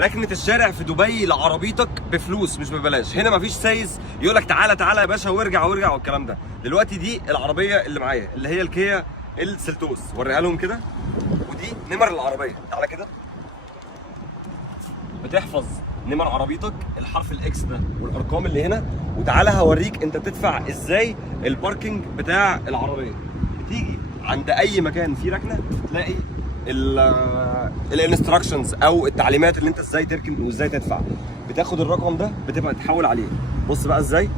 ركنه الشارع في دبي لعربيتك بفلوس مش ببلاش. هنا مفيش سايس يقول لك تعالى تعالى يا باشا وارجع وارجع والكلام ده. دلوقتي دي العربيه اللي معايا اللي هي الكيا السلتوس، وريها لهم كده. ودي نمر العربيه، تعالى كده بتحفظ نمر عربيتك، الحرف الاكس ده والارقام اللي هنا. وتعالى هوريك انت بتدفع ازاي الباركينج بتاع العربيه. بتيجي عند اي مكان فيه ركنه تلاقي الانستراكشنز او التعليمات اللي انت ازاي تركن وازاي تدفع. بتاخد الرقم ده بتبقى تحول عليه. بص بقى ازاي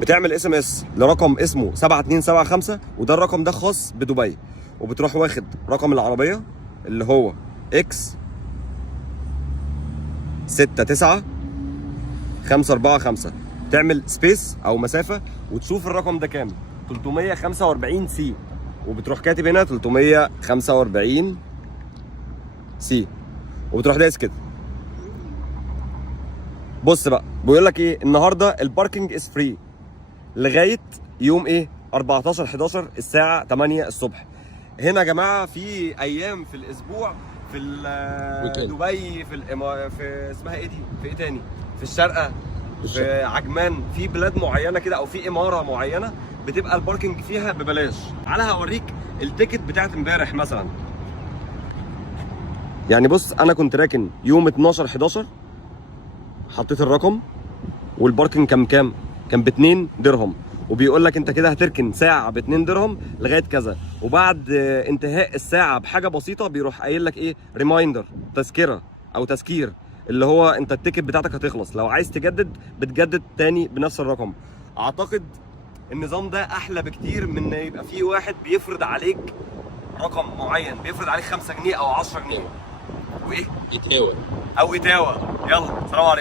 بتعمل اس ام اس لرقم اسمه 7275، وده الرقم ده خاص بدبي. وبتروح واخد رقم العربيه اللي هو اكس 69545، تعمل سبيس او مسافه وتشوف الرقم ده كام، 345 سي. وبتروح كاتب هنا 345 سي وبتروح دايس كده. بص بقى بيقول لك ايه النهارده الباركينج از فري لغايه يوم ايه 14/11 الساعه 8 الصبح. هنا يا جماعه في ايام في الاسبوع في دبي في اسمها ايه دي، في ايه تاني، في الشارقه، في عجمان، في بلاد معينه كده او في اماره معينه بتبقى الباركينج فيها ببلاش. تعالى هوريك التيكت بتاعت امبارح مثلا. يعني بص انا كنت راكن يوم 12/11، حطيت الرقم والباركينج كان كام؟ كان ب2 درهم. وبيقول لك انت كده هتركن ساعه ب2 درهم لغايه كذا، وبعد انتهاء الساعه بحاجه بسيطه بيروح قايل لك ايه ريمايندر، تذكره او تذكير، اللي هو انت التيكت بتاعتك هتخلص، لو عايز تجدد بتجدد تاني بنفس الرقم. اعتقد النظام ده احلى بكتير من ان يبقى في واحد بيفرض عليك رقم معين، بيفرض عليك 5 جنيه او 10 جنيه وايه يتهاوى او اتاوه. يلا سلام عليكم.